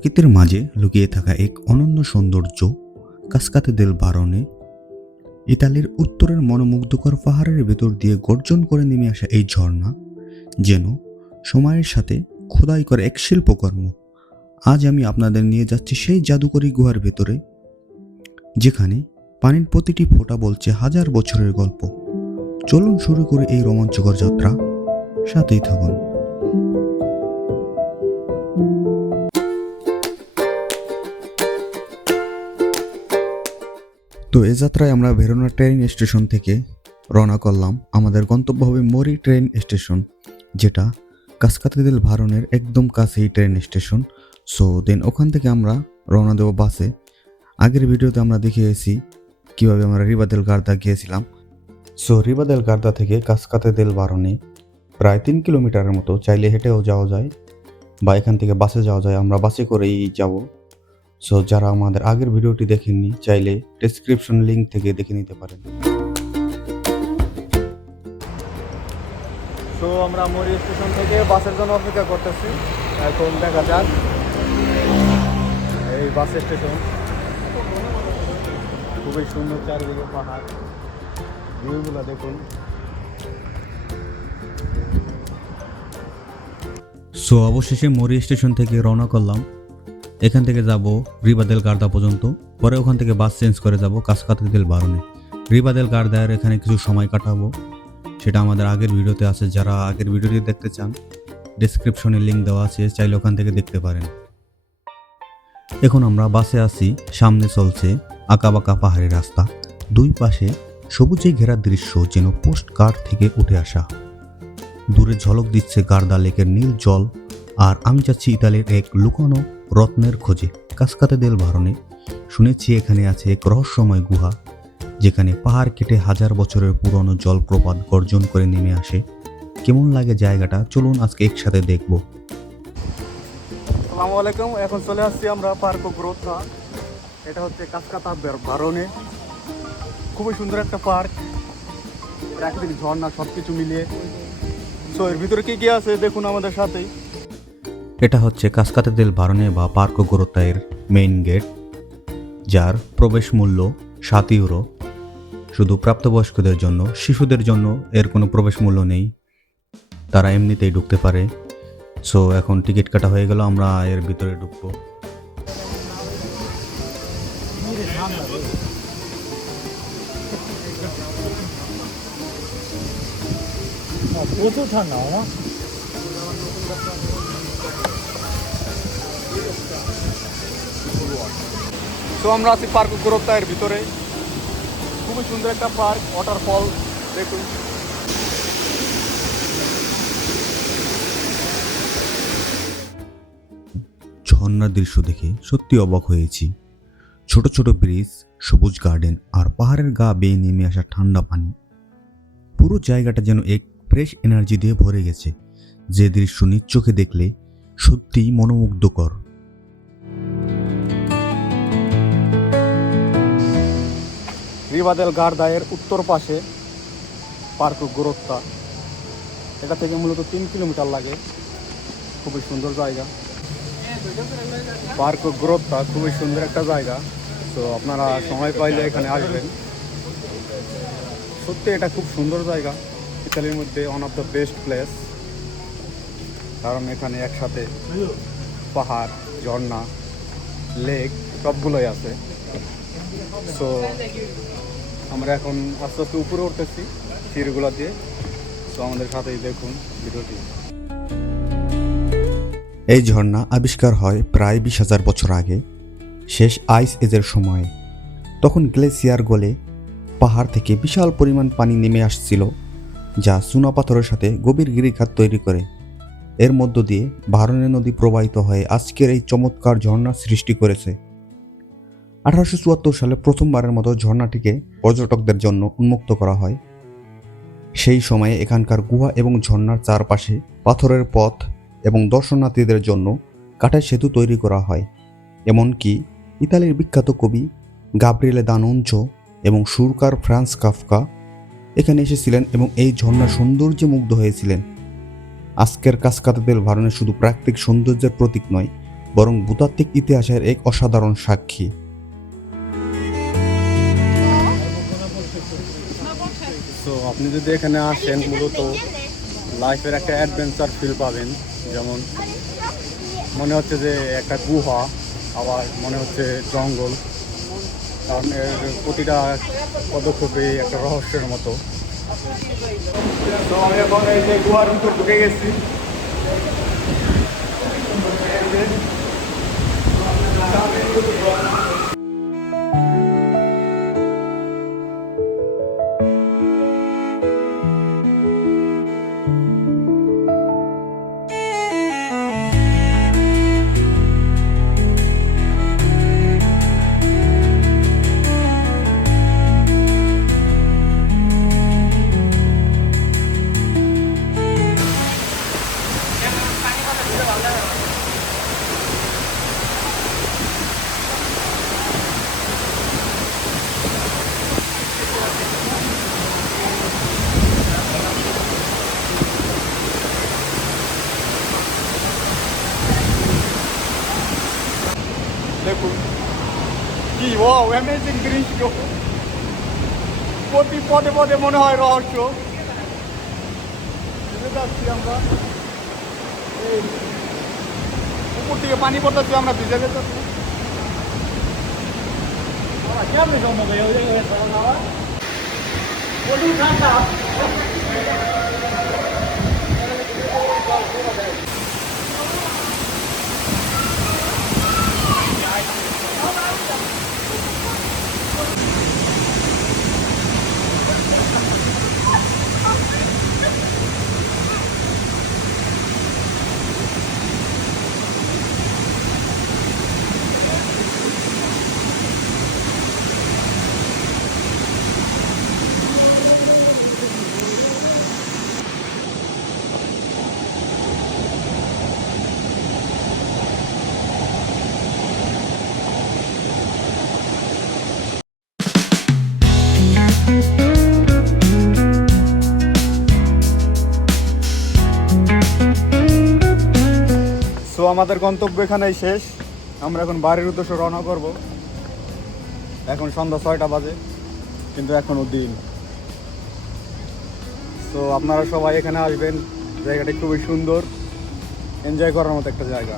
প্রকৃতির মাঝে লুকিয়ে থাকা এক অনন্য সৌন্দর্য কাসকাতে দেল বারণে ইতালির উত্তরের মনোমুগ্ধকর পাহাড়ের ভেতর দিয়ে গর্জন করে নেমে আসা এই ঝর্ণা, যেন সময়ের সাথে খোদাই করে এক শিল্পকর্ম। আজ আমি আপনাদের নিয়ে যাচ্ছি সেই জাদুকরী গুহার ভেতরে, যেখানে পানির প্রতিটি ফোঁটা বলছে হাজার বছরের গল্প। চলুন শুরু করে এই রোমাঞ্চকর যাত্রা। সাথেই থাকুন। এ যাত্রায় আমরা ভেরোনা ট্রেন স্টেশন থেকে রওনা করলাম। আমাদের গন্তব্য হবে মরি ট্রেন স্টেশন, যেটা কাসকাতেদিল ভারনের একদম কাছেই ট্রেন স্টেশন। সো দেন ওখান থেকে আমরা রওনা দেবো বাসে। আগের ভিডিওতে আমরা দেখিয়েছি কীভাবে আমরা রিবাদেল গার্দা গিয়েছিলাম। সো রিবাদেল গার্দা থেকে কাসকাতেদিল ভারনে প্রায় তিন কিলোমিটারের মতো, চাইলে হেঁটেও যাওয়া যায় বা এখান থেকে বাসে যাওয়া যায়। আমরা বাসে করেই যাব। সো যারা আমাদের আগের ভিডিওটি দেখেননি চাইলে ডেসক্রিপশন লিংক থেকে দেখে নিতে পারেন। তো আমরা মরি স্টেশন থেকে বাসের জন্য অপেক্ষা করতেছি। এখন দেখা যাক এই বাস স্টেশন। খুবই সুন্দর চারিদিকে পাহাড়। ভিউগুলো দেখুন। সো অবশেষে মরি স্টেশন থেকে রওনা করলাম। এখান থেকে যাব রিবাদেল গার্দা পর্যন্ত। পরে ওখান থেকে বাস চেঞ্জ করে যাব কাসকাতেদিল বারণে। রিবাদেল গার্দার এখানে কিছু সময় কাটাবো। সেটা আমাদের আগের ভিডিওতে আছে। যারা আগের ভিডিওটি দেখতে চান ডেসক্রিপশনে লিঙ্ক দেওয়া আছে। চাইলে ওখান থেকে দেখতে পারেন। এখন আমরা বাসে আছি। সামনে চলছে আঁকাবাঁকা পাহাড়ি রাস্তা। দুই পাশে সবুজে ঘেরা দৃশ্য যেন পোস্ট কার্ড থেকে উঠে আসা। দূরে ঝলক দিচ্ছে গার্দা লেকের নীল জল। আর আমি যাচ্ছি ইতালির এক লুকানো রত্নের খোঁজে কাসকাতে দেল ভারণে শুনেছি এখানে আছে এক রহস্যময় গুহা, যেখানে পাহাড় কেটে হাজার বছরের পুরনো জলপ্রপাত গর্জন করে নেমে আসে। কেমন লাগে জায়গাটা? চলুন আজকে একসাথে দেখব। আসসালামু আলাইকুম, এখন চলে আসছি আমরা পার্ক গ্রোথা এটা হচ্ছে কাসকাতা বারণে খুবই সুন্দর একটা পার্ক। প্রাকৃতিক ঝর্ণা সব কিছু মিলিয়ে। তো এর ভিতরে কি কি আছে? দেখুন আমাদের সাথেই। এটা হচ্ছে কাসকাতে দেল ভারণে বা পার্ক গোরতায়ের মেইন গেট যার প্রবেশ মূল্য সাত ইউরো শুধু প্রাপ্তবয়স্কদের জন্য, শিশুদের জন্য এর কোনো প্রবেশ মূল্য নেই। তারা এমনিতেই ঢুকতে পারে। সো এখন টিকিট কাটা হয়ে গেল, আমরা এর ভিতরে ঢুকবো। প্রচুর ঠান্ডা তো আমরা আছি পার্ক গোরপ্তা ভিতরে। খুবই সুন্দর একটা পার্ক ওয়াটারফল দেখুন। ঝর্ণার দৃশ্য দেখে সত্যি অবাক হয়েছি। ছোট ছোট ব্রিজ, সবুজ গার্ডেন আর পাহাড়ের গা বেয়ে নেমে আসা ঠান্ডা পানি। পুরো জায়গাটা যেন এক ফ্রেশ এনার্জি দিয়ে ভরে গেছে। যে দৃশ্য নিজ চোখে দেখলে সত্যিই মনোমুগ্ধকর। রিবাদেল গার্দায়ের উত্তর পাশে পার্ক গোরত্তা এটা থেকে মূলত তিন কিলোমিটার লাগে। খুবই সুন্দর জায়গা। পার্ক গ্রোথটা খুবই সুন্দর একটা জায়গা। তো আপনারা সময় পাইলে এখানে আসবেন। সত্যি এটা খুব সুন্দর জায়গা। ইতালির মধ্যে one of the best place কারণ এখানে একসাথে পাহাড়, ঝর্ণা লেক সবগুলোই আছে। সো আমরা এখন আস্তে আস্তে উপরে উঠতেছি, সিঁড়িগুলো দিয়ে। তো আমাদের সাথেই দেখুন ভিডিওটি। এই ঝর্ণা আবিষ্কার হয় প্রায় বিশ হাজার বছর আগে। শেষ আইস এজের সময়ে। তখন গ্লেসিয়ার গলে পাহাড় থেকে বিশাল পরিমাণ পানি নেমে আসছিল, যা চুনা পাথরের সাথে গভীর গিরিখাত তৈরি করে। এর মধ্য দিয়ে ভারনে নদী প্রবাহিত হয়ে আজকের এই চমৎকার ঝর্ণা সৃষ্টি করেছে। আঠারোশো চুয়াত্তর সালে প্রথমবারের মতো ঝর্ণাটিকে পর্যটকদের জন্য উন্মুক্ত করা হয়। সেই সময়ে এখানকার গুহা এবং ঝর্ণার চারপাশে পাথরের পথ এবং দর্শনার্থীদের জন্য কাঠের সেতু তৈরি করা হয়। এমনকি ইতালির বিখ্যাত কবি গাব্রিয়েলে দানঞ্চ এবং সুরকার ফ্রান্স কাফকা এখানে এসেছিলেন এবং এই ঝর্ণার সৌন্দর্যে মুগ্ধ হয়েছিলেন। আজকের কাসকাতাদেল ভারণে শুধু প্রাকৃতিক সৌন্দর্যের প্রতীক নয়, বরং ভূতাত্ত্বিক ইতিহাসের এক অসাধারণ সাক্ষী। তো আপনি যদি এখানে আসেন মূলত লাইফের একটা অ্যাডভেঞ্চার ফিল পাবেন। যেমন মনে হচ্ছে যে একটা গুহা, আবার মনে হচ্ছে জঙ্গল। কারণ এর প্রতিটা পদক্ষেপে একটা রহস্যের মতো। তো গুহার ঢুকে গেছি। ওয়াও অ্যামেজিং দৃশ্য প্রতি পদে পদে মনে হয় রহস্য। পারছি আমরা। এই, উপর থেকে পানি পড়তেছে, আমরা ভিজে যেতেছি। সো আমাদের গন্তব্য এখানেই শেষ। আমরা এখন বাড়ির উদ্দেশ্যে রওনা করব। এখন সন্ধ্যা ছয়টা বাজে, কিন্তু এখনও দিন। তো আপনারা সবাই এখানে আসবেন। জায়গাটা খুবই সুন্দর। এনজয় করার মতো একটা জায়গা।